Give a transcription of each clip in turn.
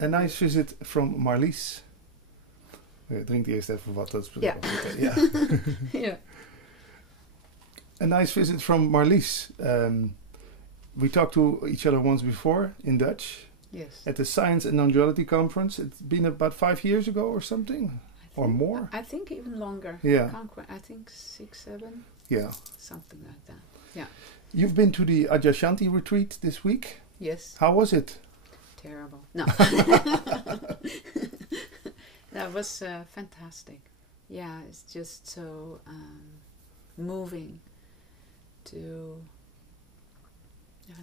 A nice visit from Marlies. Drink eerst even wat, dat is Ja. Ja. Yeah. A nice visit from Marlies. We talked to each other once before in Dutch Yes. at the Science and Nonduality conference. It's been about 5 years ago or something, or more. I think even longer. Yeah. I think 6, 7, Yeah. something like that. Yeah. You've been to the Adyashanti retreat this week. Yes. How was it? Terrible. No. That was fantastic. Yeah, it's just so moving to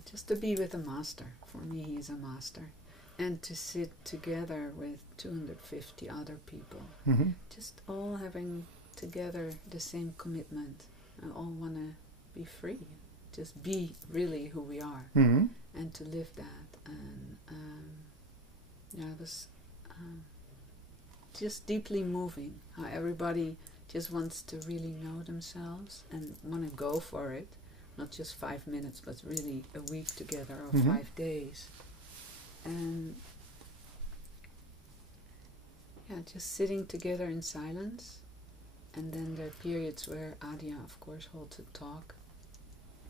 just to be with a master. For me, he's a master. And to sit together with 250 other people. Mm-hmm. Just all having together the same commitment. And all want to be free. Just be really who we are. Mm-hmm. And to live that. And it was just deeply moving. How everybody just wants to really know themselves and want to go for it. Not just 5 minutes, but really a week together or Mm-hmm. 5 days. And just sitting together in silence. And then there are periods where Adya, of course, holds a talk.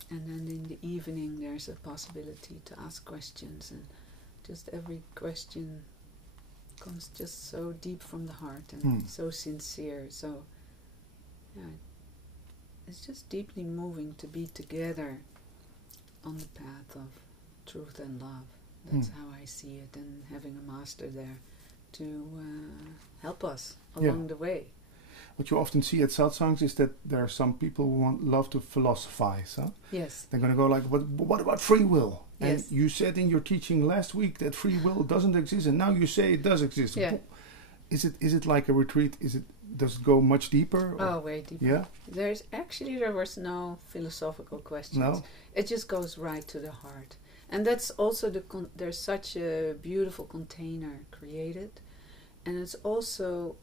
And then in the evening there's a possibility to ask questions, and just every question comes just so deep from the heart and so sincere. So it's just deeply moving to be together on the path of truth and love. That's how I see it, and having a master there to help us along the way. What you often see at satsangs is that there are some people who love to philosophize. Huh? Yes. They're going to go like, what about free will? Yes. And you said in your teaching last week that free will doesn't exist, and now you say it does exist. Yeah. Is it like a retreat? Does it go much deeper? Or? Oh, way deeper. Yeah. There was no philosophical questions. No. It just goes right to the heart, and that's also there's such a beautiful container created, and it's also,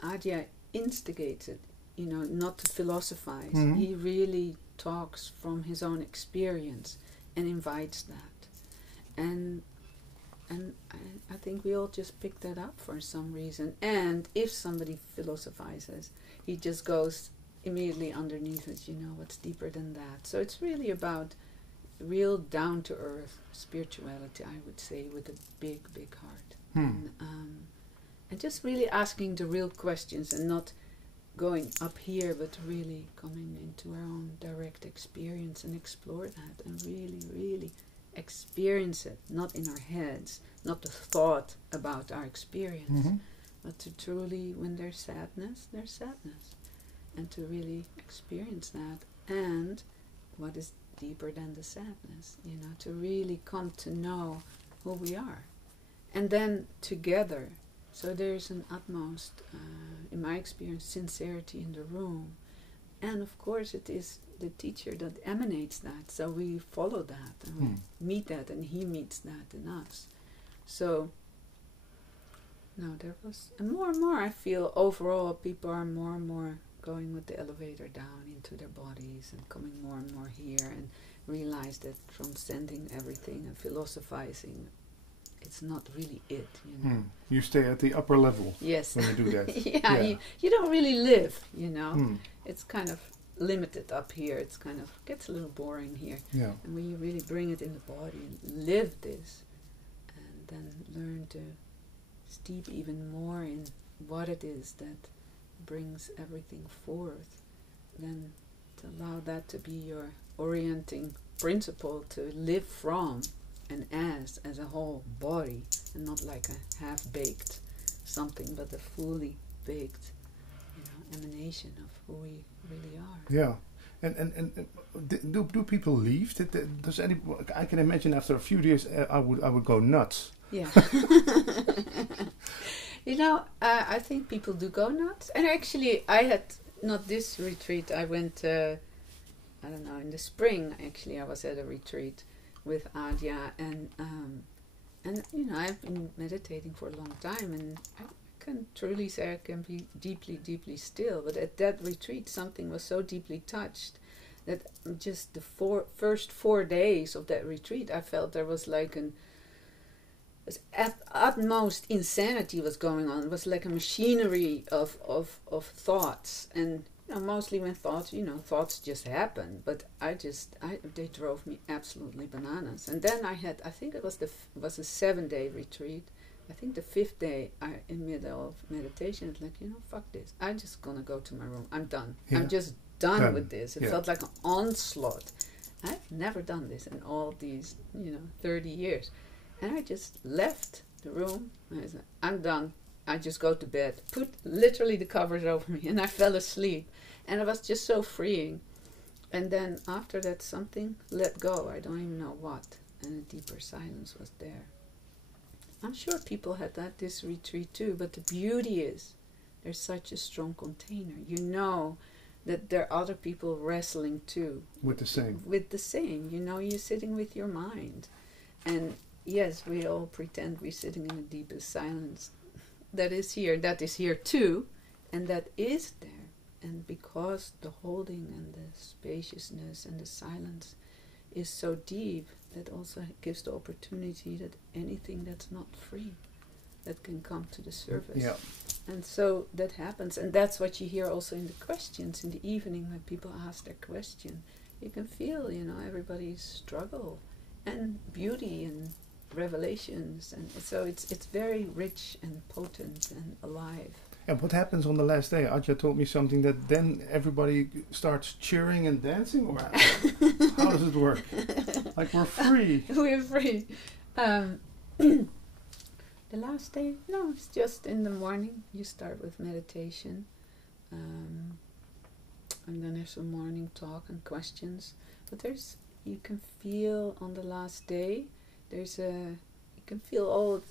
Adya instigates it, not to philosophize. Mm-hmm. He really talks from his own experience and invites that, and I think we all just pick that up for some reason. And if somebody philosophizes, he just goes immediately underneath it, what's deeper than that. So it's really about real down-to-earth spirituality, I would say, with a big, big heart. And just really asking the real questions and not going up here, but really coming into our own direct experience and explore that and really, really experience it, not in our heads, not the thought about our experience, but to truly, when there's sadness, and to really experience that, and what is deeper than the sadness, to really come to know who we are, and then together. So there's an utmost, in my experience, sincerity in the room, and of course it is the teacher that emanates that, so we follow that and we meet that, and he meets that in us. So there was, and more I feel overall people are more and more going with the elevator down into their bodies and coming more and more here, and realize that transcending everything and philosophizing, it's not really it, You stay at the upper level. Yes. When you do that. You don't really live, It's kind of limited up here. It's kind of gets a little boring here. Yeah. And when you really bring it in the body and live this, and then learn to steep even more in what it is that brings everything forth, then to allow that to be your orienting principle to live from and as a whole body, and not like a half-baked something, but a fully baked emanation of who we really are. Yeah. And do people leave? Does any? I can imagine after a few days I would go nuts. Yeah. I think people do go nuts. And actually, I had not this retreat. I went, in the spring. Actually, I was at a retreat with Adya, and I've been meditating for a long time, and I can truly say I can be deeply, deeply still. But at that retreat, something was so deeply touched that just the first 4 days of that retreat, I felt there was like an utmost insanity was going on. It was like a machinery of thoughts, and mostly when thoughts just happen. But they drove me absolutely bananas. And then I think it was was a 7-day retreat. I think the 5th day, in middle of meditation, it's like, fuck this. I'm just gonna go to my room. I'm done. Yeah. I'm just done with this. It felt like an onslaught. I've never done this in all these 30 years. And I just left the room. I said, I'm done. I just go to bed. Put literally the covers over me, and I fell asleep. And it was just so freeing. And then after that, something let go. I don't even know what. And a deeper silence was there. I'm sure people had this retreat too. But the beauty is, there's such a strong container. You know that there are other people wrestling too. With the same. With the same. You're sitting with your mind. And yes, we all pretend we're sitting in the deepest silence. That is here too, and that is there. And because the holding and the spaciousness and the silence is so deep, that also gives the opportunity that anything that's not free, that can come to the surface. Yeah. And so that happens, and that's what you hear also in the questions in the evening when people ask their question. You can feel, everybody's struggle and beauty and revelations, and so it's very rich and potent and alive. And what happens on the last day? Adja told me something that then everybody starts cheering and dancing, or how does it work? Like we're free. We're free. The last day, no, it's just in the morning. You start with meditation, and then there's a morning talk and questions. But you can feel on the last day, you can feel all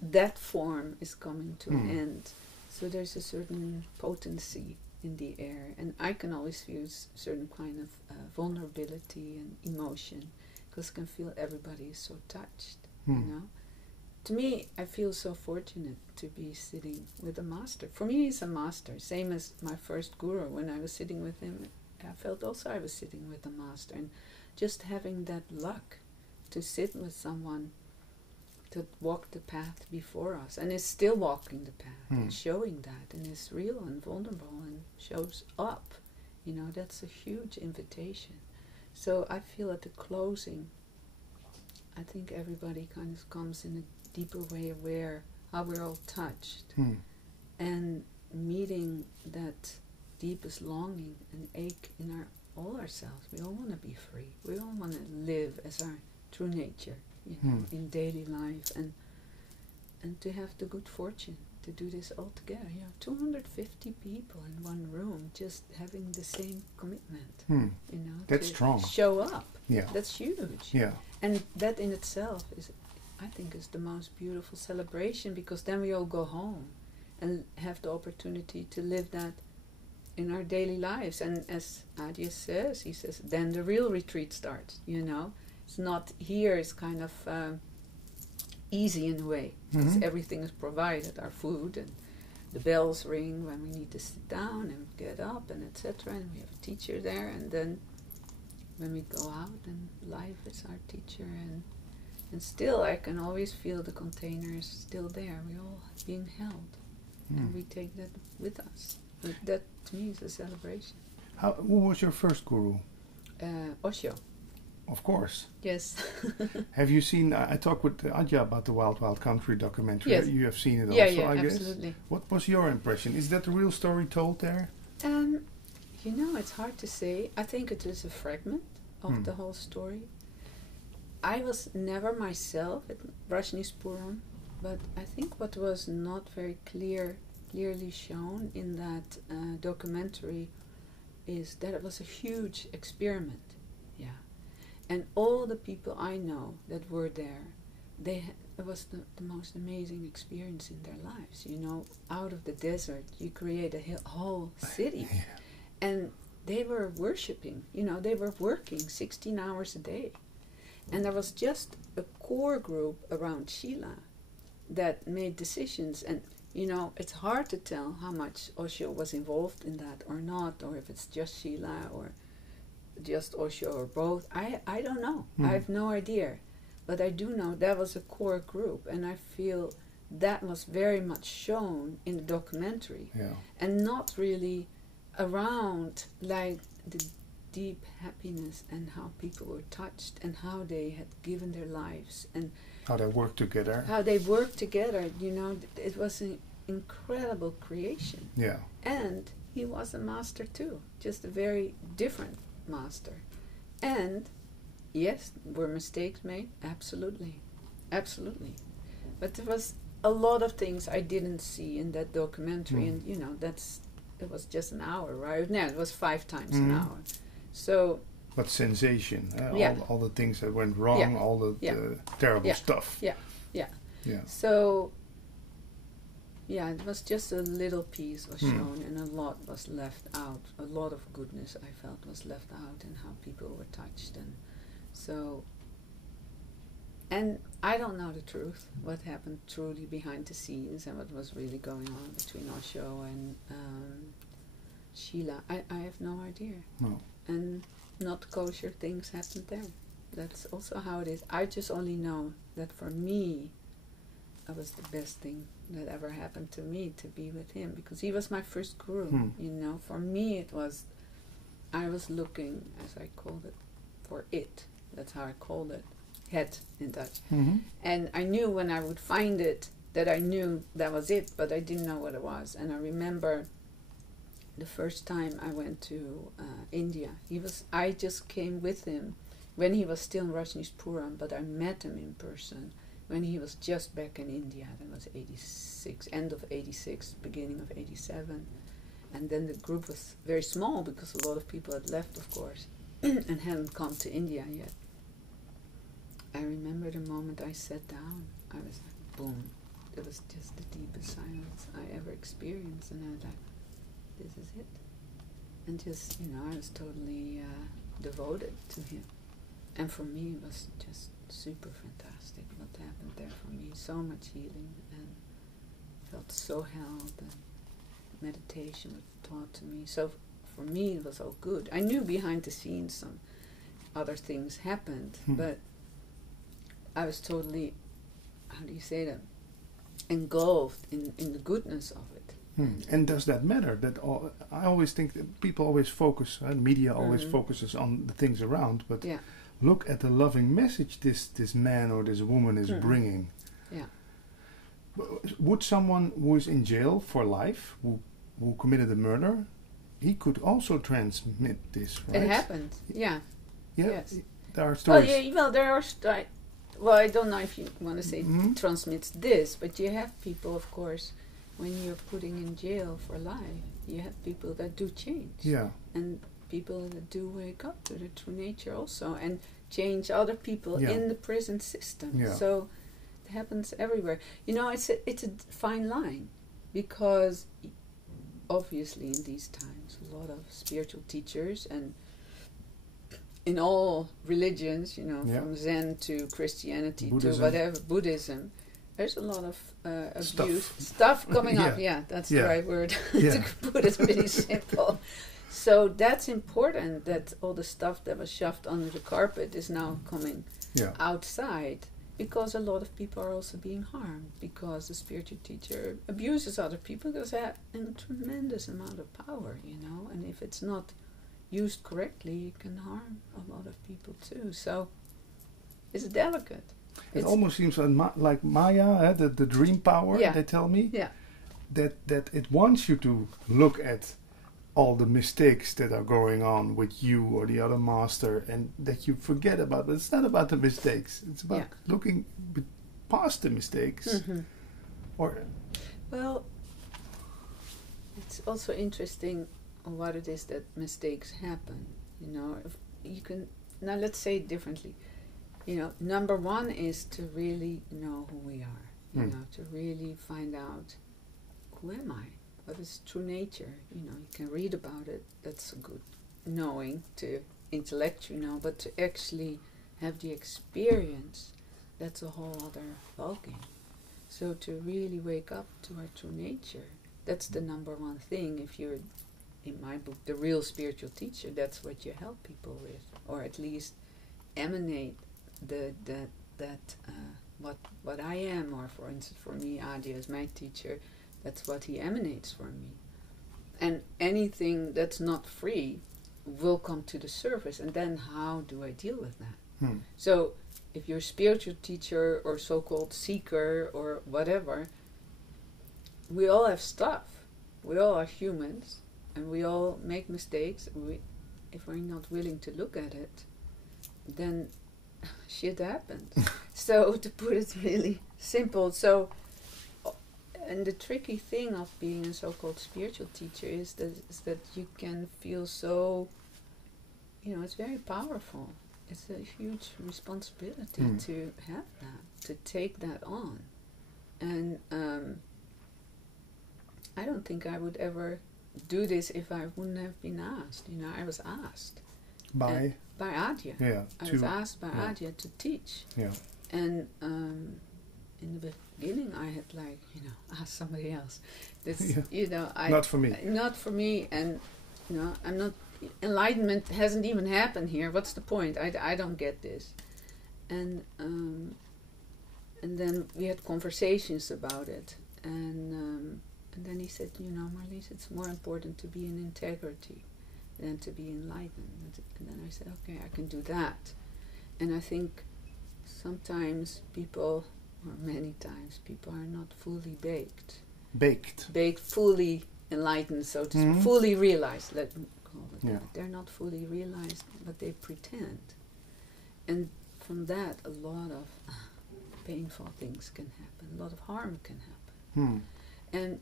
that form is coming to an end. So there's a certain potency in the air, and I can always feel a certain kind of vulnerability and emotion, because I can feel everybody is so touched. To me, I feel so fortunate to be sitting with a master. For me, he's a master, same as my first guru. When I was sitting with him, I felt also I was sitting with a master, and just having that luck to sit with someone that walked the path before us and is still walking the path and showing that, and is real and vulnerable and shows up, that's a huge invitation. So I feel at the closing, I think everybody kind of comes in a deeper way aware how we're all touched, and meeting that deepest longing and ache in all ourselves. We all want to be free. We all want to live as our true nature, in daily life, and to have the good fortune to do this all together. 250 people in one room, just having the same commitment. That's to strong. Show up. Yeah. That's huge. Yeah. And that in itself is, I think, is the most beautiful celebration, because then we all go home and have the opportunity to live that in our daily lives. And as Adja says, he says, then the real retreat starts, It's not here, it's kind of easy in a way, because everything is provided, our food, and the bells ring when we need to sit down and get up, and etc. And we have a teacher there, and then when we go out, and life is our teacher, and still I can always feel the containers still there. We're all being held, and we take that with us. But that to me is a celebration. Who was your first guru? Osho. Of course. Yes. Have you seen, I talked with Adja about the Wild Wild Country documentary. Yes. You have seen it also, I guess. Absolutely. What was your impression? Is that the real story told there? It's hard to say. I think it is a fragment of the whole story. I was never myself at Rajneeshpuram, but I think what was not very clearly shown in that documentary is that it was a huge experiment. And all the people I know that were there, it was the most amazing experience in their lives. Out of the desert, you create a whole city. And they were worshipping, they were working 16 hours a day. And there was just a core group around Sheila that made decisions. And, it's hard to tell how much Osho was involved in that or not, or if it's just Sheila, or just Osho or both, I don't know. I have no idea. But I do know that was a core group, and I feel that was very much shown in the documentary. Yeah. And not really around like the deep happiness and how people were touched and how they had given their lives and How they work together. how they worked together. You know, it was an incredible creation. Yeah. And he was a master too, just a very different master. And yes, were mistakes made? Absolutely. Absolutely. But there was a lot of things I didn't see in that documentary, and you know, it was just an hour, right? No, it was 5 times an hour. So But sensation, Yeah. all the things that went wrong, Yeah. all the Yeah. terrible Yeah. stuff. Yeah. Yeah. Yeah. So yeah, it was just a little piece was shown, and a lot was left out. A lot of goodness I felt was left out, and how people were touched, and so. And I don't know the truth, what happened truly behind the scenes, and what was really going on between Osho and Sheila. I have no idea. No. And not kosher things happened there. That's also how it is. I just only know that for me, it was the best thing that ever happened to me to be with him, because he was my first guru. You know, for me it was, I was looking, as I called it, for it. That's how I called it, het in Dutch. And I knew when I would find it that I knew that was it, but I didn't know what it was. And I remember the first time I went to India, I just came with him when he was still in Rajneeshpuram, but I met him in person when he was just back in India. That was 86, end of 86, beginning of 87. And then the group was very small because a lot of people had left, of course, and hadn't come to India yet. I remember the moment I sat down, I was like, boom. It was just the deepest silence I ever experienced, and I was like, this is it. And just, you know, I was totally devoted to him. And for me, it was just super fantastic what happened there for me. So much healing, and felt so held, and meditation was taught to me. So for me, it was all good. I knew behind the scenes some other things happened, but I was totally, how do you say that, engulfed in the goodness of it. And does that matter? I always think that people always focus, media always focuses on the things around, but look at the loving message this man or this woman is bringing. Yeah. Would someone who is in jail for life, who committed a murder, he could also transmit this, right? It happened, yeah. Yes. There are stories. There are well, I don't know if you want to say transmits this, but you have people, of course, when you're putting in jail for life, you have people that do change. Yeah. And people that do wake up to their true nature also, and change other people in the prison system. Yeah. So it happens everywhere. You know, it's a fine line, because obviously in these times a lot of spiritual teachers, and in all religions, you know, from Zen to Christianity Buddhism. to whatever, Buddhism, there's a lot of abuse stuff coming up. Yeah, that's the right word to put it really simple. So that's important, that all the stuff that was shoved under the carpet is now coming outside, because a lot of people are also being harmed, because the spiritual teacher abuses other people, because they have a tremendous amount of power, you know, and if it's not used correctly, it can harm a lot of people too. So it's delicate. It almost seems like Maya, the dream power, they tell me, that it wants you to look at all the mistakes that are going on with you or the other master, and that you forget about. But it's not about the mistakes. It's about looking past the mistakes. Well, it's also interesting what it is that mistakes happen. You know, if you can, now let's say it differently. You know, number one is to really know who we are. You know, to really find out, who am I? What is true nature? You know, you can read about it. That's a good knowing to intellect, you know, but to actually have the experience, that's a whole other ballgame. So to really wake up to our true nature, that's the number one thing. If you're in my book, the real spiritual teacher, that's what you help people with, or at least emanate what I am, or for instance, for me, Adi is my teacher, that's what he emanates for me. And anything that's not free will come to the surface, and then how do I deal with that? So if you're a spiritual teacher or so-called seeker or whatever, we all have stuff. We all are humans, and we all make mistakes. If we're not willing to look at it, then shit happens. So to put it really simple, and the tricky thing of being a so-called spiritual teacher is that you can feel so, it's very powerful. It's a huge responsibility to have that, to take that on. And I don't think I would ever do this if I wouldn't have been asked. I was asked. By Adya. Yeah. I was asked by Adya to teach. Yeah. And in the beginning I had ask somebody else. This, not for me. Not for me, and I'm not. Enlightenment hasn't even happened here. What's the point? I don't get this. And then we had conversations about it, and then he said, Marlies, it's more important to be in integrity than to be enlightened. And then I said, okay, I can do that. And I think sometimes people, or many times, people are not fully baked. Baked, fully enlightened, so to speak, fully realized, let me call it that. They're not fully realized, but they pretend. And from that, a lot of painful things can happen, a lot of harm can happen. And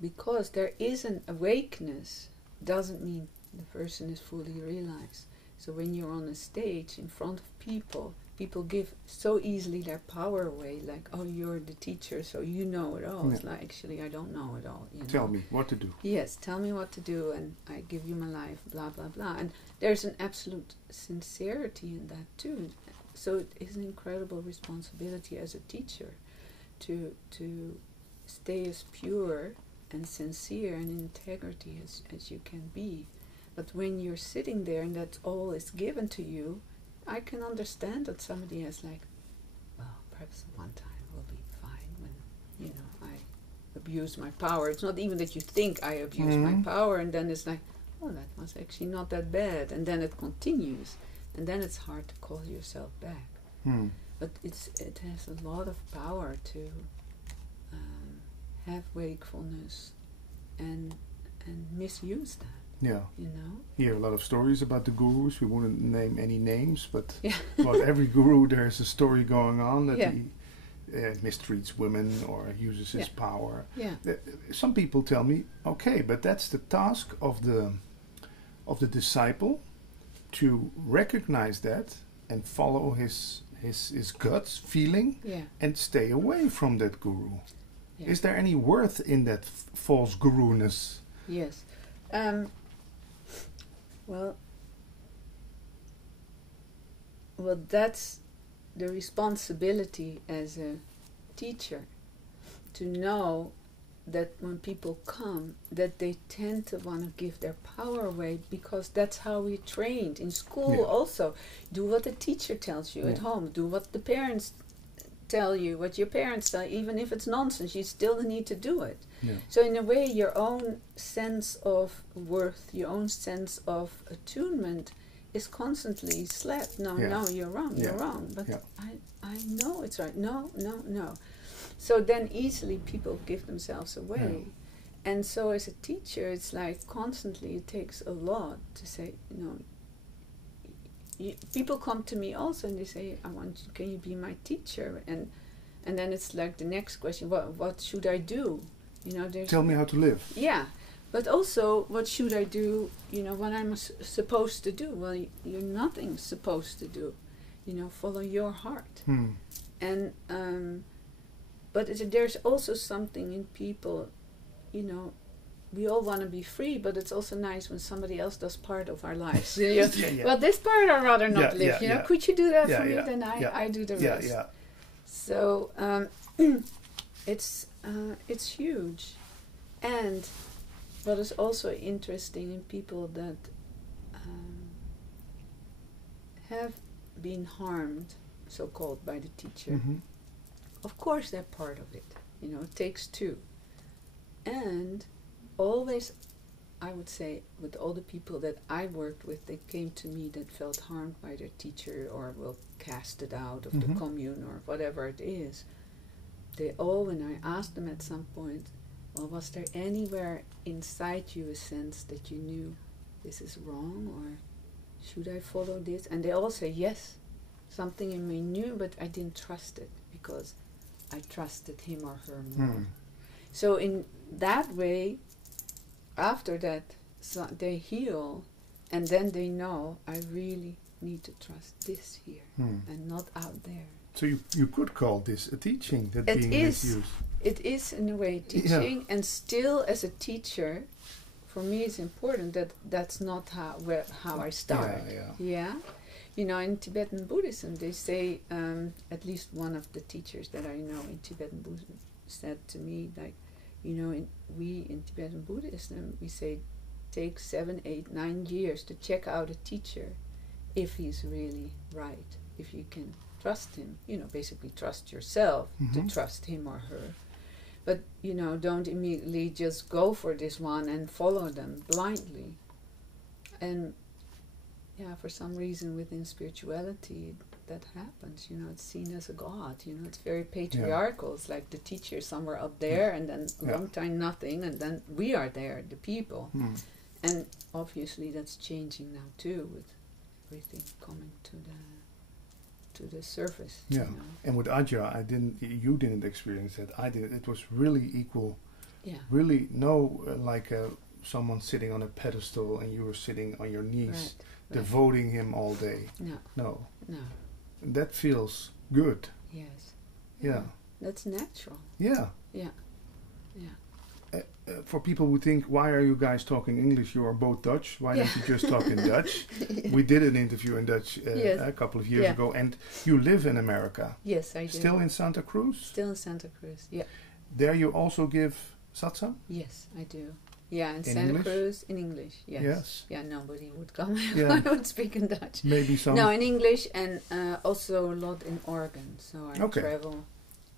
because there is an awakeness, doesn't mean the person is fully realized. So when you're on a stage in front of people, people give so easily their power away, like, oh, you're the teacher, so you know it all. It's like, actually, I don't know it all. Tell me what to do. Yes, tell me what to do, and I give you my life, blah, blah, blah. And there's an absolute sincerity in that, too. So it is an incredible responsibility as a teacher to stay as pure and sincere and integrity as you can be. But when you're sitting there and that all is given to you, I can understand that somebody is like, well, perhaps one time will be fine when, I abuse my power. It's not even that you think I abuse my power, and then it's like, oh, that was actually not that bad. And then it continues. And then it's hard to call yourself back. But it has a lot of power to have wakefulness and misuse that. Yeah. Hear a lot of stories about the gurus. We wouldn't name any names, but about every guru there's a story going on that he mistreats women or uses his power. Some people tell me, okay, but that's the task of the disciple, to recognize that and follow his guts feeling and stay away from that guru. Is there any worth in that false guru-ness? Yes. Well, that's the responsibility as a teacher, to know that when people come, that they tend to want to give their power away, because that's how we trained in school. Also, do what the teacher tells you at home, do what the parents tell you, what your parents tell you. Even if it's nonsense, you still need to do it. So in a way, your own sense of worth, your own sense of attunement is constantly slapped. No, you're wrong, you're wrong. But I know it's right. No. So then easily people give themselves away. And so as a teacher, it's like constantly, it takes a lot to say, people come to me also and they say, can you be my teacher? And then it's like the next question, what should I do? Tell me how to live. Yeah, but also, what should I do? What I'm supposed to do? Well, you're nothing supposed to do. Follow your heart. And but there's also something in people. We all want to be free, but it's also nice when somebody else does part of our lives. Well, this part I'd rather not live. Could you do that for me? Then I do the rest. So it's huge, and What is also interesting in people that have been harmed, so-called, by the teacher, of course they're part of it. You know, it takes two. And always, I would say, with all the people that I worked with, they came to me that felt harmed by their teacher or will cast it out of the commune or whatever it is. They all, when I asked them at some point, well, was there anywhere inside you a sense that you knew this is wrong, or should I follow this? And they all say yes. Something in me knew, but I didn't trust it because I trusted him or her more. So in that way, after that, so they heal, and then they know I really need to trust this here and not out there. So you could call this a teaching that being misused. It is in a way teaching, and still as a teacher, for me it's important that that's not how I start. Yeah. You know, in Tibetan Buddhism, they say, at least one of the teachers that I know in Tibetan Buddhism said to me, like, you know, we in Tibetan Buddhism, we say, take 7, 8, 9 years to check out a teacher if he's really right, if you can trust him. You know, basically trust yourself to trust him or her. But, you know, don't immediately just go for this one and follow them blindly. And yeah, for some reason within spirituality that happens, you know, it's seen as a god, you know, it's very patriarchal. It's like the teacher somewhere up there and then a long time nothing, and then we are there, the people. And obviously that's changing now too, with everything coming to the surface. Yeah, you know. and with Ajahn, you didn't experience that. I did. It was really equal. Yeah. Really, someone sitting on a pedestal and you were sitting on your knees, devoting him all day. No. That feels good. Yes. Yeah. That's natural. Yeah. Yeah. For people who think, why are you guys talking English? You are both Dutch. Why don't you just talk in Dutch? We did an interview in Dutch a couple of years ago, and you live in America. Yes, I do. Still in Santa Cruz? Still in Santa Cruz, yeah. There you also give satsang? Yes, I do. Yeah, in Santa Cruz, in English, yes. Yeah, nobody would come if I would speak in Dutch. Maybe some. No, in English, and also a lot in Oregon. So I travel,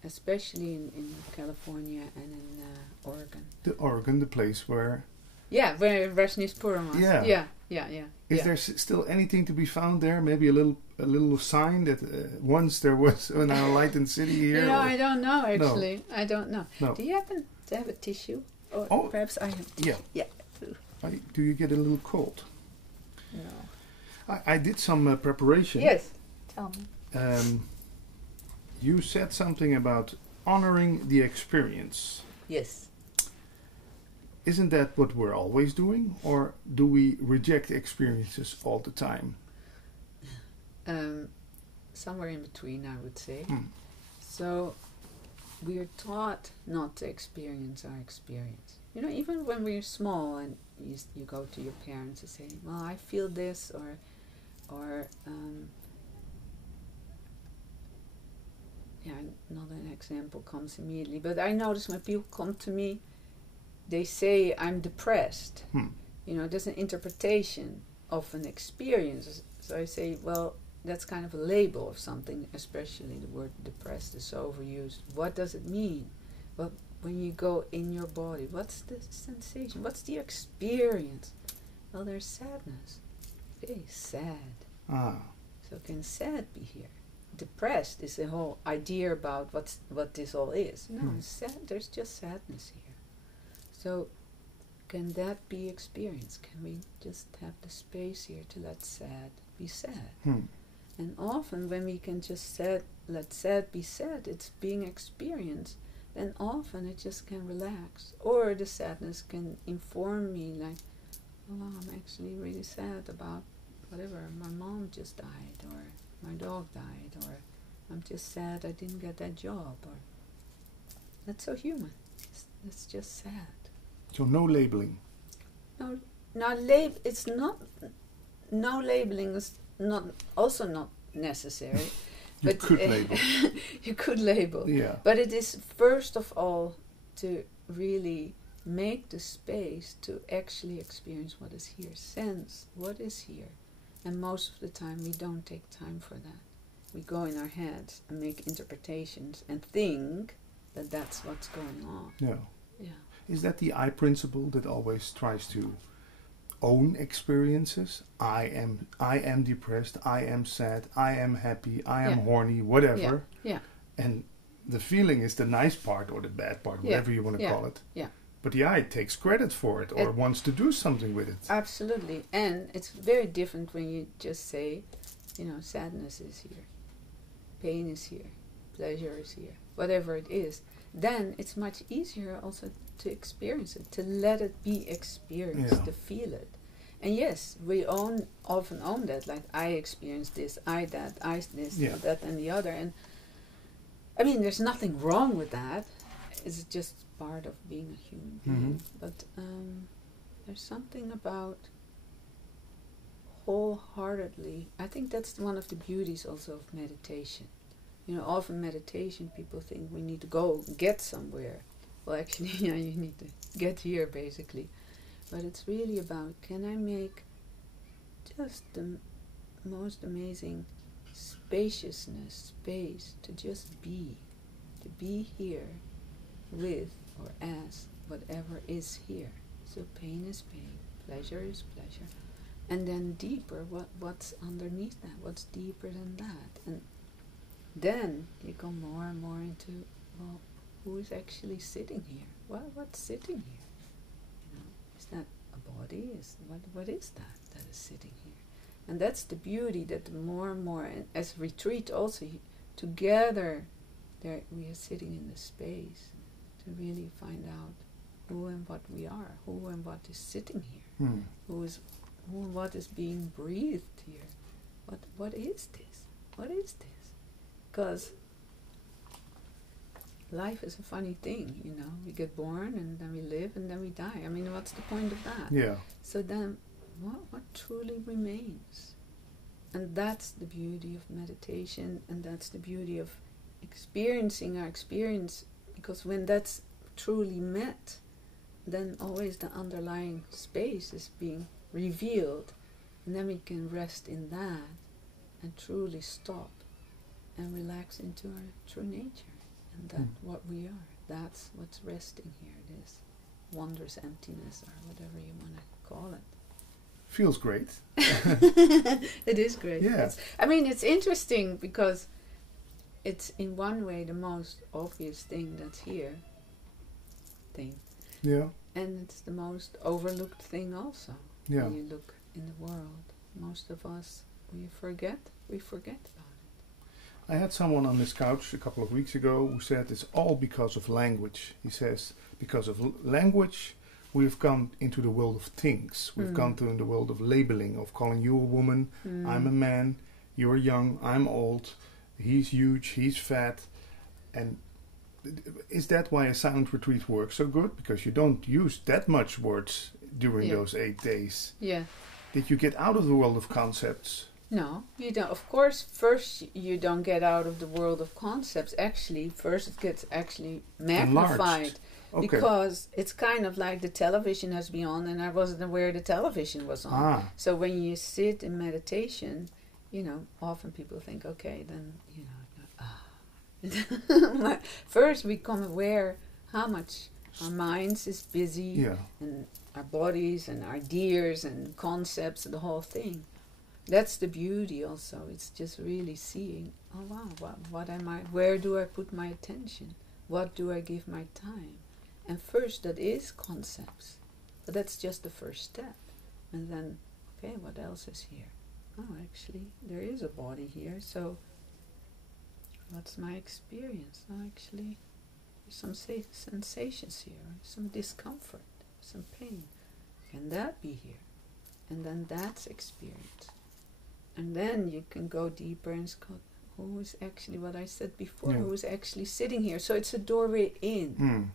especially in California and in Oregon. The place where... Yeah, where Rajneeshpuram was. Yeah. Is there still anything to be found there? Maybe a little sign that once there was an enlightened city here? You know, I don't know, actually. No. I don't know. No. Do you happen to have a tissue? Or perhaps I have. Yeah. Do you get a little cold? No. I did some preparation. Yes. Tell me. You said something about honoring the experience. Yes. Isn't that what we're always doing? Or do we reject experiences all the time? Somewhere in between, I would say. So we are taught not to experience our experience. You know, even when we're small and you go to your parents and say, well, I feel this, or not an example comes immediately, but I notice when people come to me, they say, I'm depressed. You know, there's an interpretation of an experience. So I say, well, that's kind of a label of something, especially the word depressed is so overused. What does it mean? Well, when you go in your body, what's the sensation? What's the experience? Well, there's sadness. Very sad. So can sad be here? Depressed is the whole idea about what this all is. No, it's sad. There's just sadness here. So can that be experienced? Can we just have the space here to let sad be sad? And often when we can just let sad be sad, it's being experienced, then often it just can relax. Or the sadness can inform me like, oh, I'm actually really sad about whatever, my mom just died, or my dog died, or I'm just sad I didn't get that job, or that's so human. It's just sad. So no labeling. No labeling is not necessary. You could label. You could label. Yeah. But it is first of all to really make the space to actually experience what is here, sense what is here. And most of the time we don't take time for that. We go in our heads and make interpretations and think that that's what's going on. Yeah. Yeah. Is that the I principle that always tries to own experiences? I am depressed, I am sad, I am happy, I am horny, whatever. Yeah. And the feeling is the nice part or the bad part, whatever you want to call it. Yeah. But the I takes credit for it or wants to do something with it. Absolutely. And it's very different when you just say, sadness is here, pain is here, pleasure is here, whatever it is. Then it's much easier also to experience it, to let it be experienced, to feel it. And yes, we often own that, like I experienced this, I that, I this, that and the other. And I mean, there's nothing wrong with that. It's just part of being a human being. But there's something about wholeheartedly, I think that's one of the beauties also of meditation. Often meditation, people think we need to go get somewhere. Well, actually, you need to get here, basically. But it's really about, can I make just the most amazing spaciousness, space, to just be, to be here with or as whatever is here. So pain is pain, pleasure is pleasure. And then deeper, what's underneath that? What's deeper than that? And then you go more and more into, well, who is actually sitting here? What's sitting here? Is that a body? What is that is sitting here? And that's the beauty, that the more and more, and as retreat also, together there we are sitting in the space to really find out who and what we are, who and what is sitting here, who and what is being breathed here. What is this? What is this? Because life is a funny thing, we get born and then we live and then we die. I mean, what's the point of that? Yeah. So then what truly remains? And that's the beauty of meditation, and that's the beauty of experiencing our experience, because when that's truly met, then always the underlying space is being revealed, and then we can rest in that and truly stop and relax into our true nature, and that what we are. That's what's resting here, this wondrous emptiness, or whatever you want to call it. Feels great. It is great. Yeah. It's interesting because it's in one way the most obvious thing that's here. Yeah. And it's the most overlooked thing also. Yeah. When you look in the world, most of us, we forget about it. I had someone on this couch a couple of weeks ago who said it's all because of language. He says, because of language, we've come into the world of things. We've gone to the world of labeling, of calling you a woman, I'm a man, you're young, I'm old, he's huge, he's fat. And is that why a silent retreat works so good? Because you don't use that much words during those 8 days. Yeah. Did you get out of the world of concepts? No, you don't. Of course, first you don't get out of the world of concepts. Actually, first it gets actually magnified. Okay. Because it's kind of like the television has been on and I wasn't aware the television was on. So when you sit in meditation, often people think, okay, then, first we become aware how much our minds is busy, and our bodies and our ideas and concepts and the whole thing. That's the beauty also. It's just really seeing, oh wow, what am I, where do I put my attention? What do I give my time? And first that is concepts. But that's just the first step. And then, okay, what else is here? Oh, actually, there is a body here, so what's my experience? Oh, actually, there's some sensations here, some discomfort, some pain. Can that be here? And then that's experience. And then you can go deeper and go, who is actually, what I said before, who is actually sitting here? So it's a doorway in.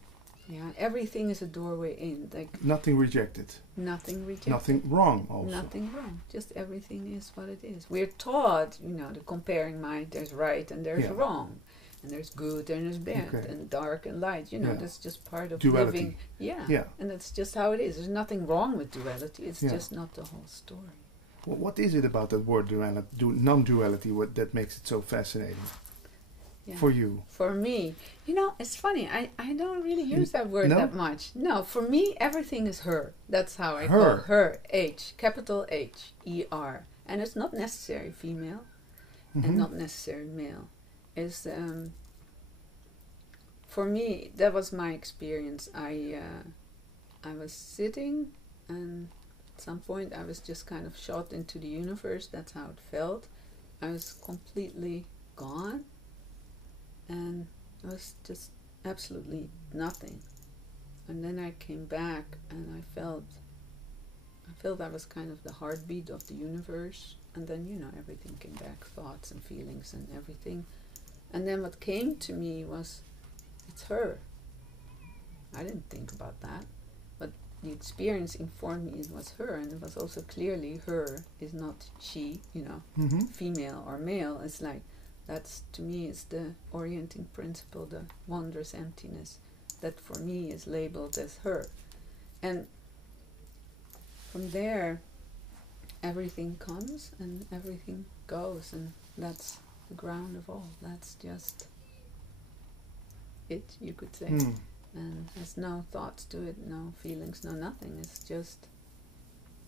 Yeah, everything is a doorway in. Like nothing rejected. Nothing rejected. Nothing wrong also. Nothing wrong. Just everything is what it is. We're taught, the comparing mind, there's right and there's wrong. And there's good and there's bad, and dark and light. You know, that's just part of duality. Living. And that's just how it is. There's nothing wrong with duality. It's just not the whole story. Well, what is it about that word non-duality that makes it so fascinating for you? For me, you know, it's funny. I don't really use that word that much. No, for me, everything is her. That's how I call it. Her, H, capital H, E-R. And it's not necessarily female and not necessarily male. Is for me, that was my experience. I was sitting, and at some point I was just kind of shot into the universe. That's how it felt. I was completely gone, and I was just absolutely nothing. And then I came back, and I felt I was kind of the heartbeat of the universe. And then, you know, everything came back, thoughts and feelings and everything. And then what came to me was, it's her. I didn't think about that. But the experience informed me it was her. And it was also clearly her is not she, you know, female or male. It's like, that's to me is the orienting principle, the wondrous emptiness. That for me is labeled as her. And from there, everything comes and everything goes. And that's the ground of all. That's just it, you could say. And there's no thoughts to it, no feelings, no nothing. It's just,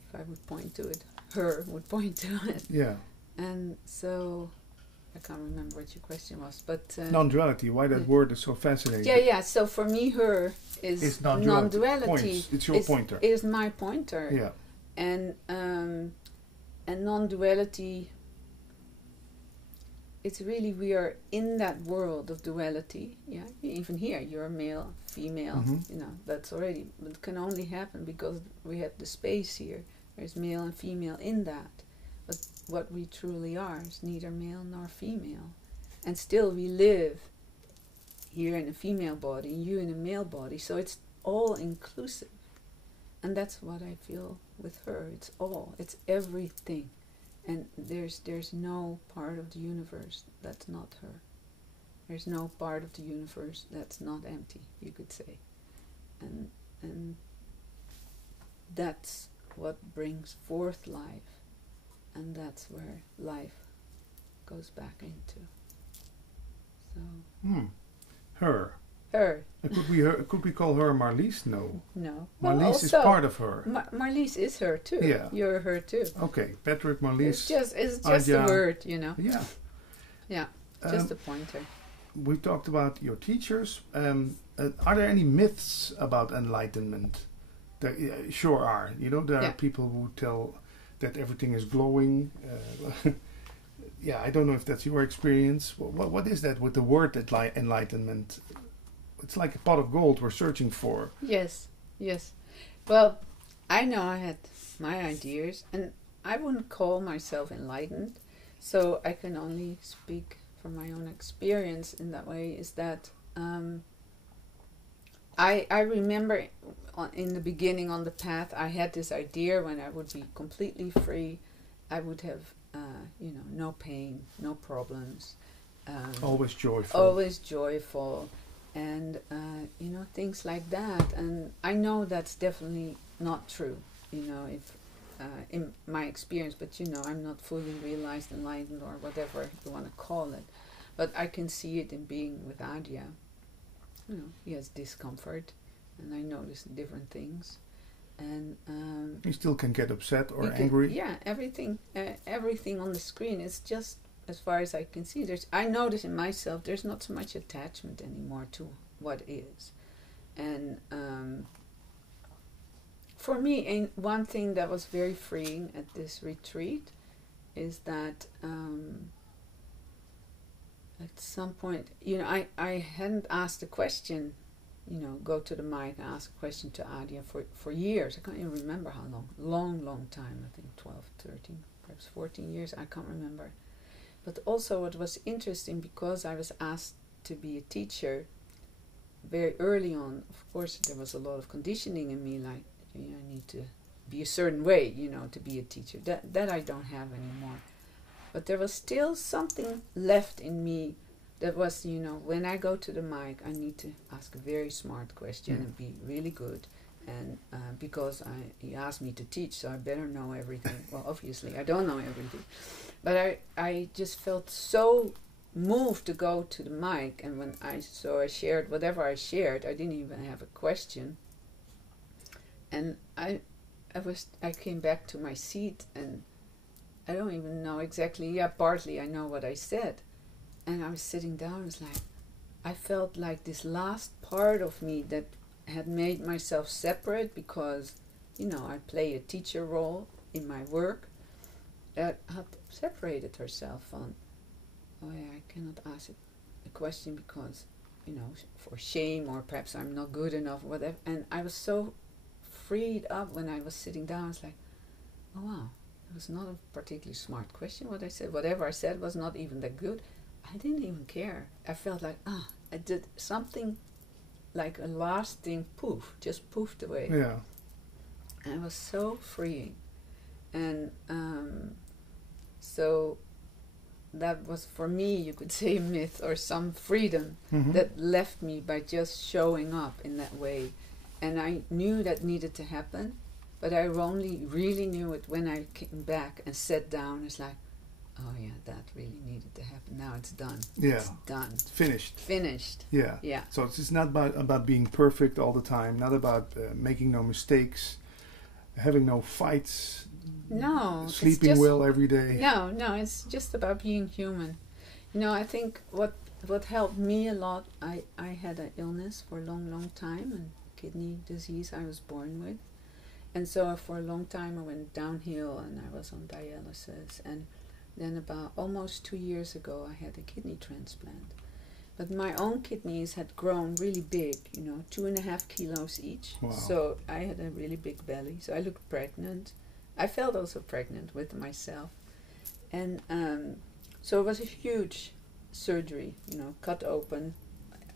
if I would point to it, her would point to it. Yeah. And so, I can't remember what your question was, but non-duality. Why that word is so fascinating? Yeah. So for me, her is non-duality. It's your pointer. It is my pointer. Yeah. And non-duality. It's really, we are in that world of duality. Yeah, even here, you're male, female. You know, that's already. But it can only happen because we have the space here. There's male and female in that. But what we truly are is neither male nor female. And still we live here in a female body, you in a male body. So it's all inclusive. And that's what I feel with her. It's all. It's everything. And there's no part of the universe that's not her. There's no part of the universe that's not empty, you could say. And that's what brings forth life. And that's where life goes back into. So her. Her. Could we call her Marlies? No. No. Marlies is part of her. Marlies is her too. Yeah. You're her too. Okay, Patrick, Marlies. It's just a word, you know. Yeah. Yeah. Just a pointer. We talked about your teachers. Are there any myths about enlightenment? There sure are. You know, there are people who tell that everything is glowing. I don't know if that's your experience. What is that with the word enlightenment? It's like a pot of gold we're searching for. Yes. Well, I know I had my ideas, and I wouldn't call myself enlightened, so I can only speak from my own experience in that way, is that I remember in the beginning on the path, I had this idea when I would be completely free, I would have, no pain, no problems. Always joyful. Always joyful. And, things like that. And I know that's definitely not true, if in my experience, but, I'm not fully realized, enlightened, or whatever you want to call it. But I can see it in being with Adya. He has discomfort, and I notice different things. And you still can get upset or angry. Yeah, everything on the screen is just, as far as I can see, I notice in myself there's not so much attachment anymore to what is. And for me, one thing that was very freeing at this retreat is that at some point, I hadn't asked a question, go to the mic and ask a question to Adya for years. I can't even remember how long. Long time, I think 12, 13, perhaps 14 years, I can't remember. But also it was interesting because I was asked to be a teacher very early on. Of course, there was a lot of conditioning in me, like, I need to be a certain way, to be a teacher. That I don't have anymore. But there was still something left in me that was, when I go to the mic, I need to ask a very smart question and be really good. And because he asked me to teach, so I better know everything. Well, obviously, I don't know everything. But I just felt so moved to go to the mic. And when I shared whatever I shared, I didn't even have a question. And I came back to my seat, and I don't even know exactly. Yeah, partly I know what I said. And I was sitting down. It's like I felt like this last part of me that had made myself separate because, I play a teacher role in my work, that had separated herself on, oh yeah, I cannot ask a question because, for shame, or perhaps I'm not good enough, whatever. And I was so freed up when I was sitting down. It's like, oh wow, it was not a particularly smart question what I said. Whatever I said was not even that good. I didn't even care. I felt like, I did something like a lasting poof, just poofed away. Yeah. And it was so freeing. And so that was, for me, you could say, a myth or some freedom that left me by just showing up in that way. And I knew that needed to happen, but I only really knew it when I came back and sat down. It's like, oh yeah, that really needed to happen. Now it's done. Yeah. It's done. Finished. Yeah. Yeah. So it's not about being perfect all the time, not about making no mistakes, having no fights, sleeping well every day. No, it's just about being human. I think what helped me a lot, I had an illness for a long time, and kidney disease I was born with. And so for a long time I went downhill, and I was on dialysis. And then about almost 2 years ago I had a kidney transplant. But my own kidneys had grown really big, 2.5 kilos each. Wow. So I had a really big belly. So I looked pregnant. I felt also pregnant with myself. And so it was a huge surgery, cut open,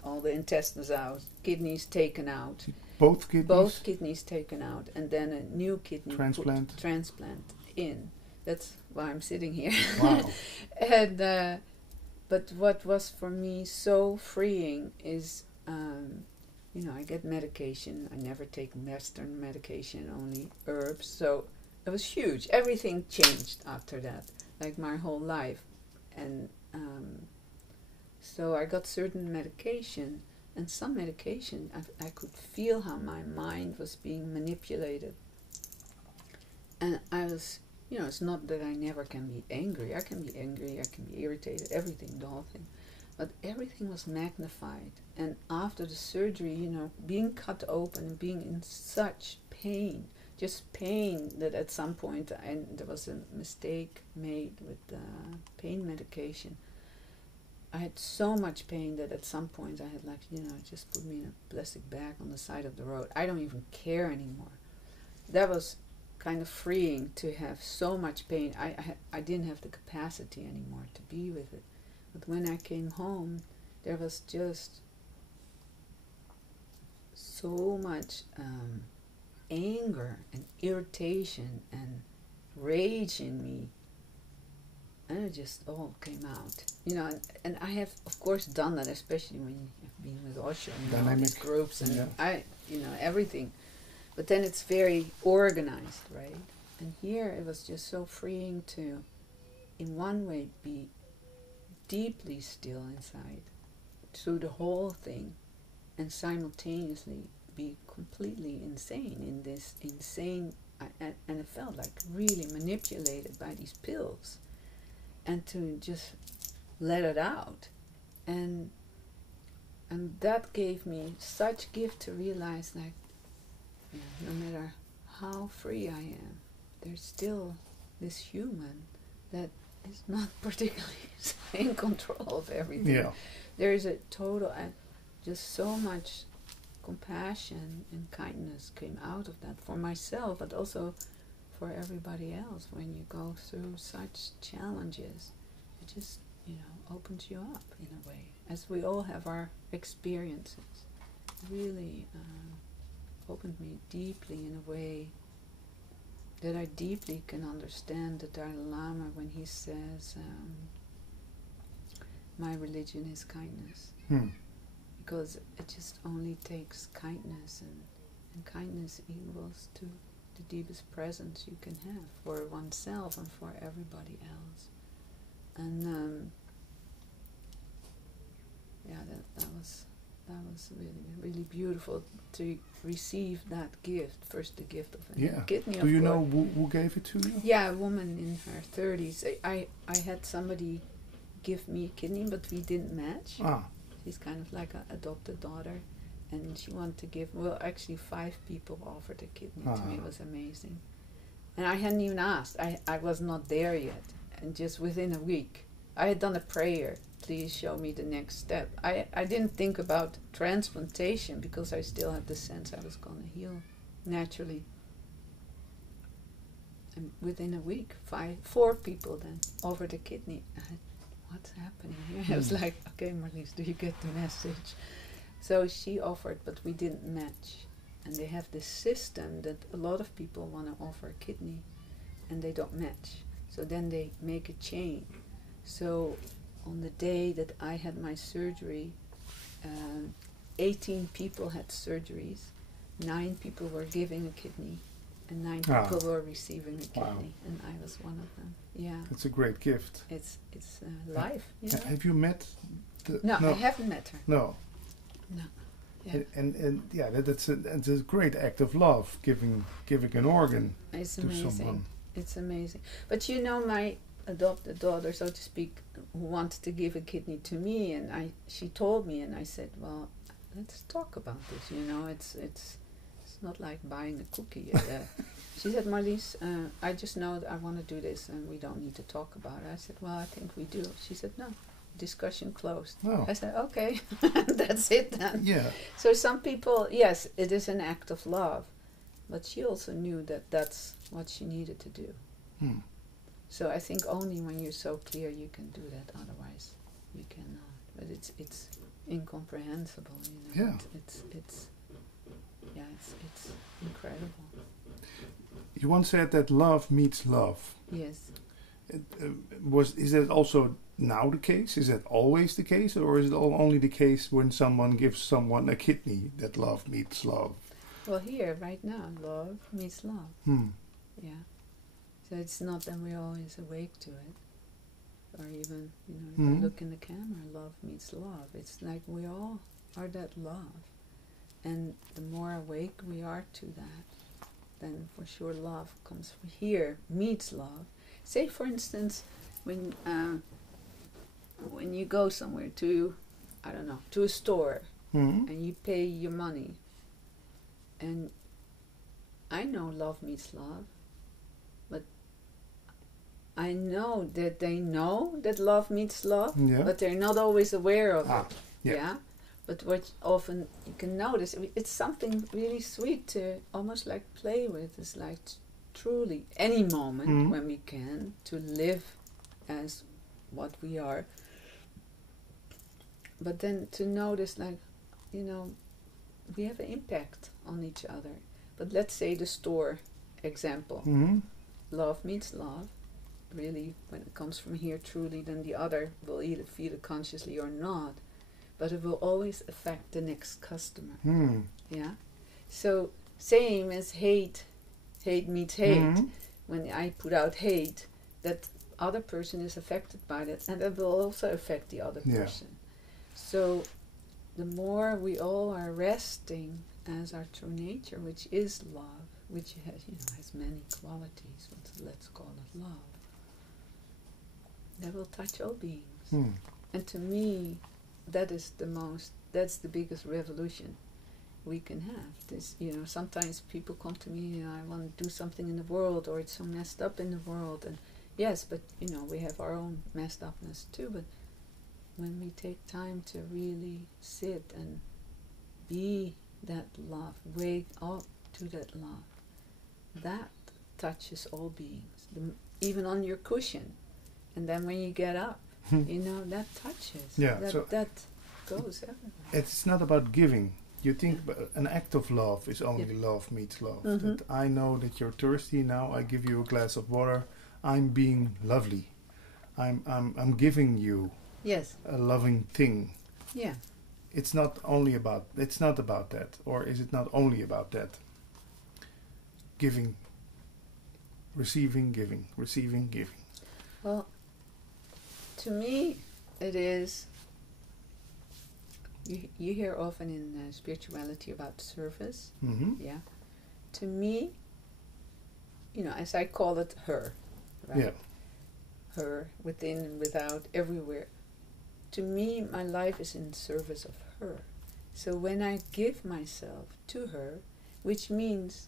all the intestines out, kidneys taken out. Both kidneys? Both kidneys taken out, and then a new kidney transplant in. That's why I'm sitting here. Wow. And but what was for me so freeing is, I get medication. I never take Western medication, only herbs. So it was huge. Everything changed after that, like my whole life. And so I got certain medication, and some medication, I could feel how my mind was being manipulated. And I was, it's not that I never can be angry. I can be angry, I can be irritated, everything, the whole thing. But everything was magnified. And after the surgery, being cut open and being in such pain, just pain that at some point, and there was a mistake made with pain medication. I had so much pain that at some point I had just put me in a plastic bag on the side of the road. I don't even care anymore. That was kind of freeing, to have so much pain. I didn't have the capacity anymore to be with it. But when I came home, there was just so much anger and irritation and rage in me. And it just all came out, and I have, of course, done that, especially when you've been with Osho and all these groups and everything. But then it's very organized, right? And here it was just so freeing to, in one way, be deeply still inside through the whole thing, and simultaneously be completely insane in this insane, and it felt like really manipulated by these pills. And to just let it out, and that gave me such gift to realize, like, no matter how free I am, there's still this human that is not particularly in control of everything. Yeah. There is a total, just so much compassion and kindness came out of that for myself, but also for everybody else. When you go through such challenges, it just, opens you up in a way, as we all have our experiences. It really opened me deeply in a way that I deeply can understand the Dalai Lama when he says my religion is kindness. Because it just only takes kindness, and kindness equals to the deepest presence you can have for oneself and for everybody else. And that was really, really beautiful to receive that gift. First, the gift of a kidney. Do you know who gave it to you? Yeah, a woman in her 30s. I had somebody give me a kidney, but we didn't match. She's kind of like an adopted daughter, and she wanted to give. Well, actually, 5 people offered a kidney to me. It was amazing, and I hadn't even asked. I was not there yet, and just within a week, I had done a prayer. Please show me the next step. I didn't think about transplantation because I still had the sense I was going to heal naturally. And within a week, 4 people then offered a kidney. What's happening here? I was like, okay, Marlies, do you get the message? So she offered, but we didn't match. And they have this system that a lot of people want to offer a kidney and they don't match. So then they make a chain. So on the day that I had my surgery, 18 people had surgeries, 9 people were giving a kidney, and 9 people were receiving a kidney, and I was one of them. Yeah, it's a great gift. It's life. You know? Have you met? No, I haven't met her. No. Yeah. And that's a great act of love, giving an organ it's to amazing. someone. It's amazing. But you know, my adopted daughter, so to speak, who wanted to give a kidney to me, and she told me, and I said, well, let's talk about this. You know, it's not like buying a cookie. She said, Marlies, I just know that I want to do this, and we don't need to talk about it. I said, well, I think we do. She said, no. Discussion closed. Oh. I said, okay, that's it then. Yeah. So some people, yes, it is an act of love, but she also knew that that's what she needed to do. So I think only when you're so clear you can do that. Otherwise, you cannot. But it's incomprehensible. You know? Yeah. It's incredible. You once said that love meets love. Yes. Is that also now the case? Is that always the case, or is it only the case when someone gives someone a kidney that love meets love? Well, here, right now, love meets love. Yeah. So it's not that we're always awake to it, or even, you know, if I look in the camera, love meets love. It's like we all are that love. And the more awake we are to that, then for sure love comes from here, meets love. Say, for instance, when you go somewhere to, I don't know, to a store, and you pay your money, and I know love meets love, but I know that they know that love meets love, but they're not always aware of it. Yeah. But what often you can notice, it's something really sweet to almost like play with. It's like truly any moment when we can to live as what we are. But then to notice, like, you know, we have an impact on each other. But let's say the store example. Love meets love. Really, when it comes from here truly, then the other will either feel it consciously or not. But it will always affect the next customer. Yeah. So same as hate meets hate. When I put out hate, that other person is affected by that, and that will also affect the other person. So the more we all are resting as our true nature, which is love, which has, you know, has many qualities, but let's call it love, that will touch all beings. And to me, that's the biggest revolution we can have. This, you know, sometimes people come to me, you know, I want to do something in the world, or it's so messed up in the world, and yes, but you know, we have our own messed upness too. But when we take time to really sit and be that love, wake up to that love, that touches all beings, even on your cushion, and then when you get up, you know, that touches. That goes everywhere. It's not about giving. You think an act of love is only love meets love. That I know that you're thirsty now. I give you a glass of water. I'm being lovely. I'm giving you Yes. a loving thing. Yeah. It's not about that, or is it not only about that? Giving, receiving, giving, receiving, giving. Well, to me, it is. You hear often in spirituality about service. Mm-hmm. Yeah. To me, as I call it, her. Right? Yeah. Her, within and without, everywhere. To me, my life is in service of her. So when I give myself to her, which means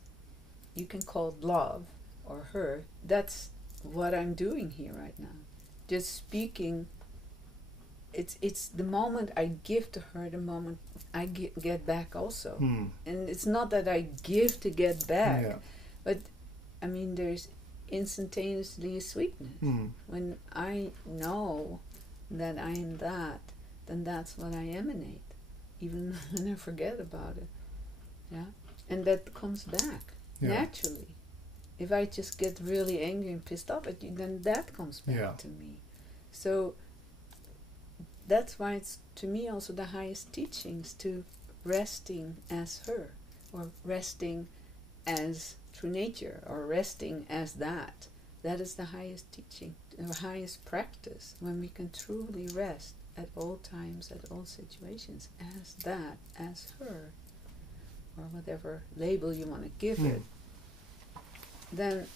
you can call it love or her, that's what I'm doing here right now. Just speaking. It's the moment I give to her, the moment I get back also. And it's not that I give to get back, but I mean there's instantaneously a sweetness. When I know that I am that, then that's what I emanate, even when I forget about it. Yeah, and that comes back naturally. If I just get really angry and pissed off at you, then that comes back to me. So that's why it's, to me, also the highest teachings, to resting as her, or resting as true nature, or resting as that. That is the highest teaching, the highest practice, when we can truly rest at all times, at all situations, as that, as her, or whatever label you want to give it. Then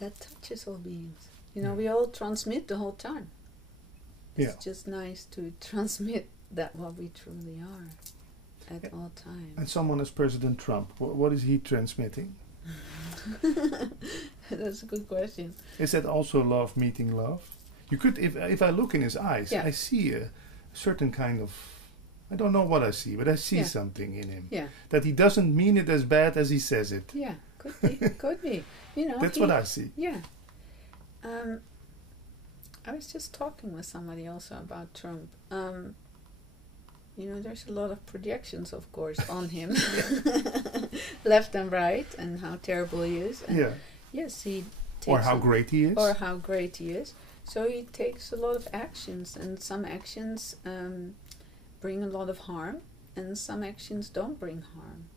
that touches all beings. We all transmit the whole time. It's just nice to transmit that what we truly are at all times. And someone as President Trump, what is he transmitting? That's a good question. Is that also love meeting love? You could, if I look in his eyes, I see a certain kind of, I don't know what I see, but I see something in him. Yeah. That he doesn't mean it as bad as he says it. Yeah, could be, could be. That's what I see. Yeah. I was just talking with somebody also about Trump. There's a lot of projections, of course, on him, left and right, and how terrible he is. And yes, he takes. Or how great he is. Or how great he is. So he takes a lot of actions, and some actions bring a lot of harm, and some actions don't bring harm.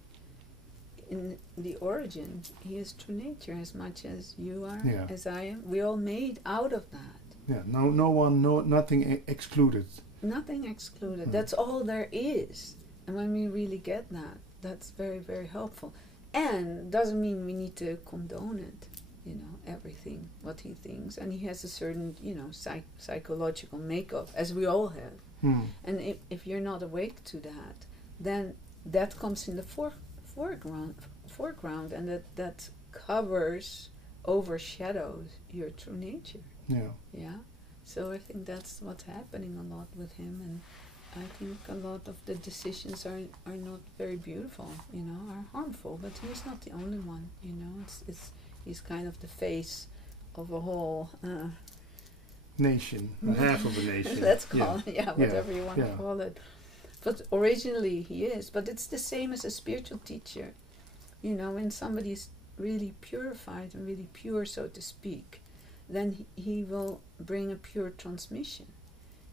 In the origin, he is true nature as much as you are, as I am. We all made out of that. Yeah, nothing excluded. Nothing excluded. That's all there is. And when we really get that, that's very, very helpful. And doesn't mean we need to condone it, everything, what he thinks. And he has a certain, psychological makeup, as we all have. And if you're not awake to that, then that comes in the foreground, and that covers, overshadows your true nature. Yeah. So I think that's what's happening a lot with him, and I think a lot of the decisions are not very beautiful, are harmful. But he's not the only one, he's kind of the face of a whole nation, half of a nation. Let's call it, whatever you want to call it. But originally he is. But it's the same as a spiritual teacher. When somebody's really purified and really pure, so to speak, then he will bring a pure transmission.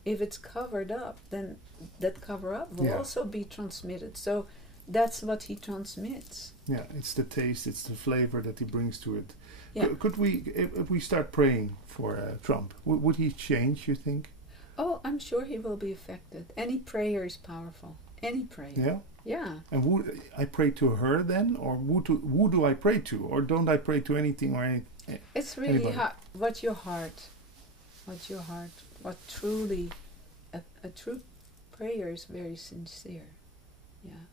If it's covered up, then that cover up will also be transmitted. So that's what he transmits. Yeah, it's the taste, it's the flavor that he brings to it. Yeah. Could we, if we start praying for Trump, would he change, you think? Oh, I'm sure he will be affected. Any prayer is powerful. Any prayer. Yeah? Yeah. And would I pray to her then? Or who do I pray to? Or don't I pray to anything or anything? It's really what truly, a true prayer is very sincere. Yeah.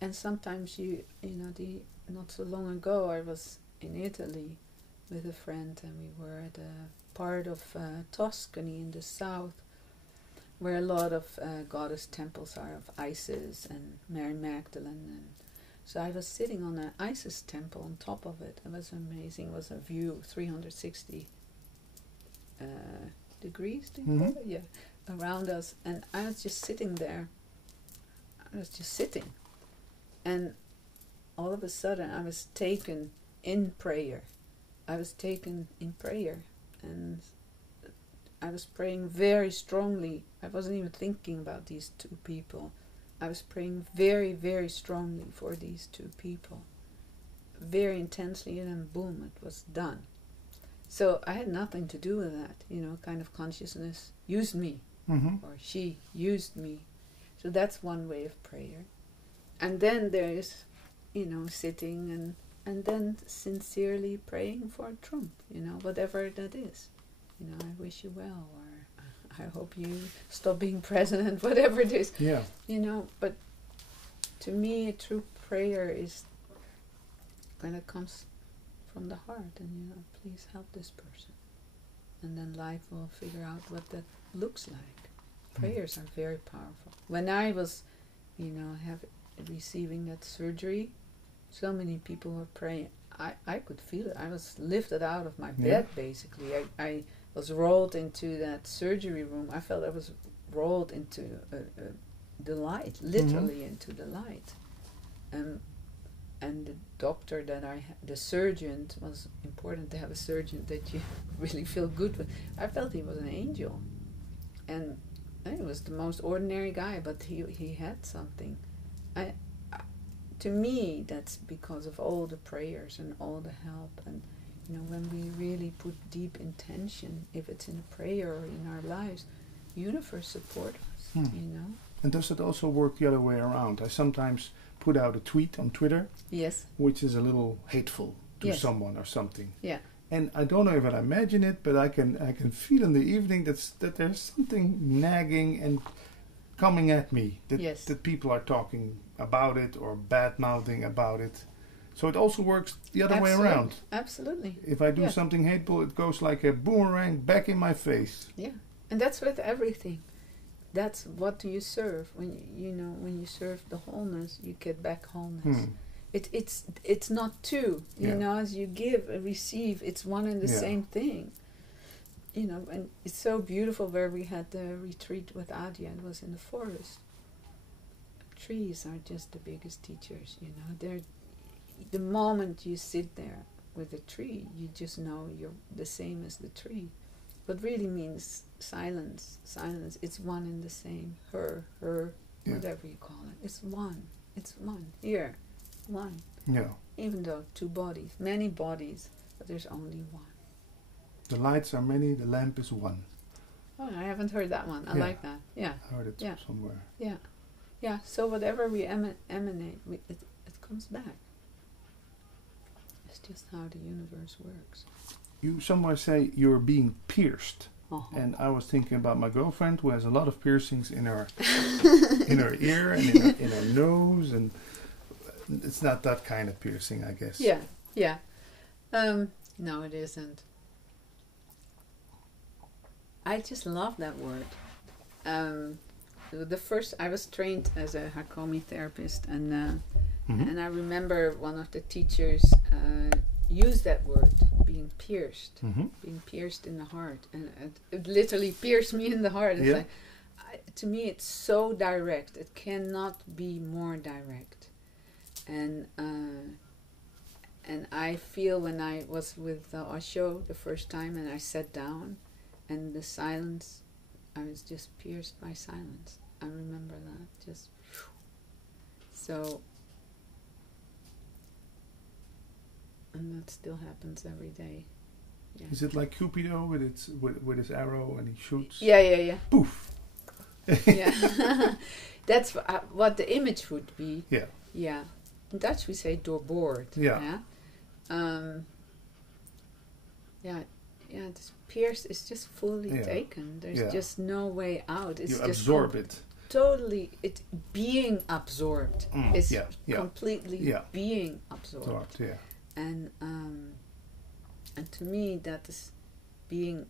And sometimes not so long ago I was in Italy with a friend, and we were at a part of Tuscany in the south, where a lot of goddess temples are of Isis and Mary Magdalene. And so I was sitting on an Isis temple on top of it. It was amazing. It was a view, 360 degrees, around us. And I was just sitting there. And all of a sudden I was taken in prayer. And I was praying very strongly. I wasn't even thinking about these two people. I was praying very, very strongly for these two people. Very intensely, and then boom, it was done. So I had nothing to do with that, kind of consciousness used me, or she used me. So that's one way of prayer. And then there is, sitting and then sincerely praying for Trump, whatever that is. I wish you well, or I hope you stop being president, whatever it is. Yeah. But to me, a true prayer is when it comes from the heart, and please help this person. And then life will figure out what that looks like. Prayers are very powerful. When I was, receiving that surgery, so many people were praying. I could feel it. I was lifted out of my bed, basically. I was rolled into that surgery room. I felt I was rolled into the light, literally into the light. And the doctor that the surgeon, was important to have a surgeon that you really feel good with. I felt he was an angel. And he was the most ordinary guy, but he had something. To me, that's because of all the prayers and all the help. And, when we really put deep intention, if it's in a prayer or in our lives, universe support us, And does it also work the other way around? I sometimes put out a tweet on Twitter, yes, which is a little hateful to someone or something. Yeah. And I don't know if I imagine it, but I can feel in the evening that there's something nagging and coming at me, that people are talking about it or bad-mouthing about it. So it also works the other way around. Absolutely. If I do something hateful, it goes like a boomerang back in my face. Yeah, and that's with everything. That's what you serve. When when you serve the wholeness, you get back wholeness. It's not two. As you give and receive, it's one and the same thing. And it's so beautiful where we had the retreat with Adia. It was in the forest. Trees are just the biggest teachers. They're the moment you sit there with a tree, you just know you're the same as the tree. What really means silence. Silence. It's one and the same. Her, whatever you call it. It's one. It's one. Here, one. Yeah. Even though two bodies, many bodies, but there's only one. The lights are many, the lamp is one. Oh, I haven't heard that one. I like that. Yeah. I heard it somewhere. Yeah. Yeah. So whatever we emanate, it comes back. It's just how the universe works. You somewhere say you're being pierced. And I was thinking about my girlfriend who has a lot of piercings in her in her ear and in her nose, and it's not that kind of piercing, I guess. Yeah. No, it isn't. I just love that word. I was trained as a Hakomi therapist, and I remember one of the teachers used that word, being pierced, being pierced in the heart, and it literally pierced me in the heart. It's like, to me, it's so direct. It cannot be more direct, and I feel when I was with Osho the first time, and I sat down, and the silence, I was just pierced by silence. I remember that, just so. And that still happens every day. Yeah. Is it like Cupido with his arrow and he shoots? Yeah. Poof. Yeah. That's what the image would be. Yeah. Yeah. In Dutch we say doorboord. Yeah. This pierce is just fully taken. There's just no way out. It's you just absorb it. Totally, being absorbed is completely being absorbed. And to me that is being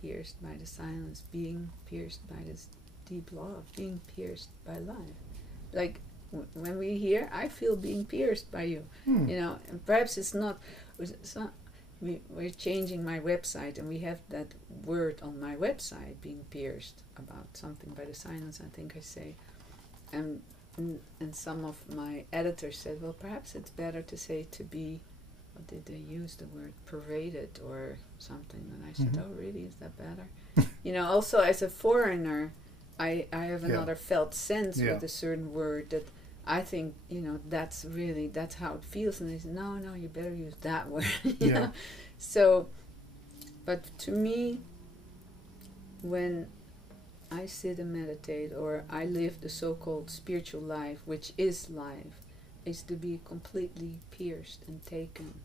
pierced by the silence, being pierced by this deep love, being pierced by life. Like when we hear, I feel being pierced by you, and perhaps it's not. We're changing my website, and we have that word on my website, being pierced, about something by the silence, I think I say. And some of my editors said, well, perhaps it's better to say to be what did they use the word, paraded or something, and I said, oh really, is that better? Also as a foreigner, I have another felt sense with a certain word that I think, that's how it feels, and they said, no, you better use that word. you know? So, but to me, when I sit and meditate, or I live the so-called spiritual life, which is life, is to be completely pierced and taken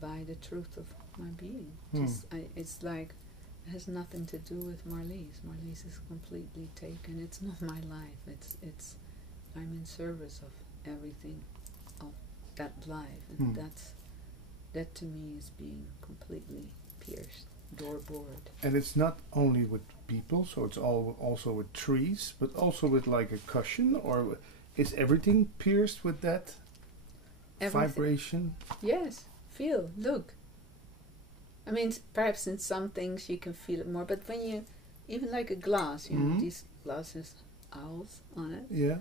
by the truth of my being. It's like, it has nothing to do with Marlies. Marlies is completely taken. It's not my life. It's I'm in service of everything of that life, and that to me is being completely pierced, door bored. And it's not only with people, so it's also with trees, but also with like a cushion, or is everything pierced with that vibration? Yes, feel, look. I mean, perhaps in some things you can feel it more, but when you, even like a glass, these glasses, owls on it. Yeah.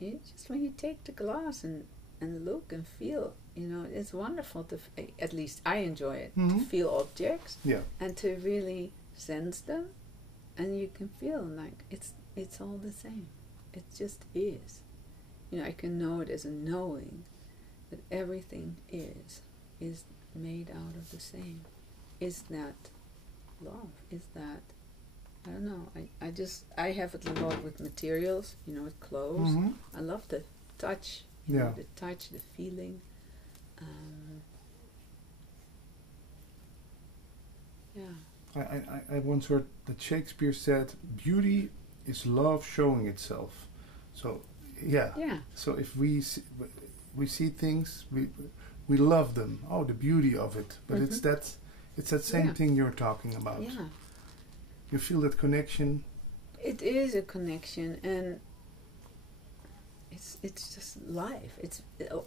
Just when you take the glass and look and feel, it's wonderful to, at least I enjoy it, to feel objects and to really sense them, and you can feel like it's all the same. It just is. I can know it as a knowing that everything is made out of the same. Is that love? Is that, I don't know, I have it a lot with materials, with clothes. I love the touch, the touch, the feeling. I once heard that Shakespeare said, beauty is love showing itself. So, so if we see things, we love them. Oh, the beauty of it. But it's that same thing you're talking about. Yeah. You feel that connection. It is a connection, and it's just life. It's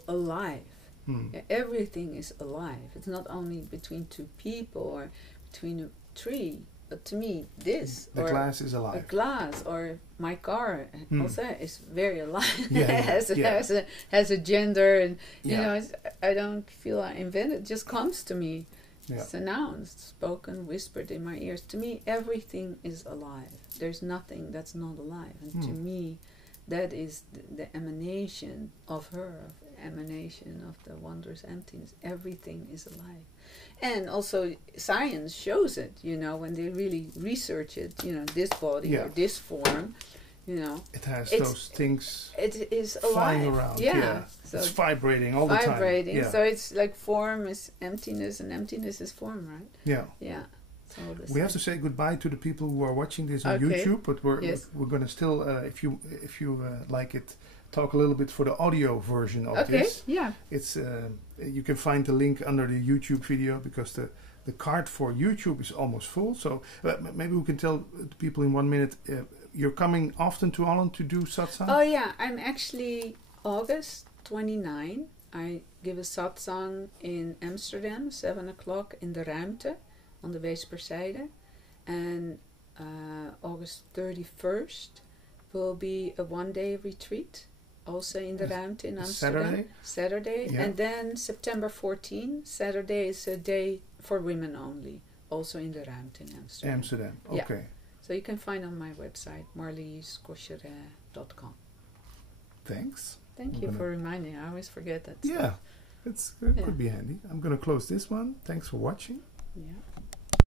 alive. Everything is alive. It's not only between two people or between a tree, but to me, the glass is alive. A glass or my car also is very alive. Has a gender, and I don't feel I invented. It just comes to me. Yeah. It's announced, spoken, whispered in my ears. To me, everything is alive. There's nothing that's not alive. And to me, that is the emanation of her, emanation of the wondrous emptiness. Everything is alive. And also, science shows it, when they really research it, this body or this form, it has those things. It is alive. Flying around. Yeah. So it's vibrating all the time. Vibrating. So it's like form is emptiness, and emptiness is form, right? Yeah. Yeah. We have to say goodbye to the people who are watching this on YouTube, but we're going to still, if you like it, talk a little bit for the audio version of this. Yeah. It's you can find the link under the YouTube video, because the card for YouTube is almost full. So maybe we can tell the people in 1 minute. You're coming often to Holland to do satsang? Oh yeah, I'm actually August 29. I give a satsang in Amsterdam, 7 o'clock in de Ruimte on the Weesperzijde. And August 31st will be a one-day retreat, also in de Ruimte in Amsterdam. Saturday. Yeah. And then September 14, Saturday is a day for women only, also in de Ruimte in Amsterdam. Amsterdam, okay. Yeah. So you can find on my website, marliescocheret.com. Thanks. Thank you for reminding. I always forget that stuff. It could be handy. I'm going to close this one. Thanks for watching. Yeah.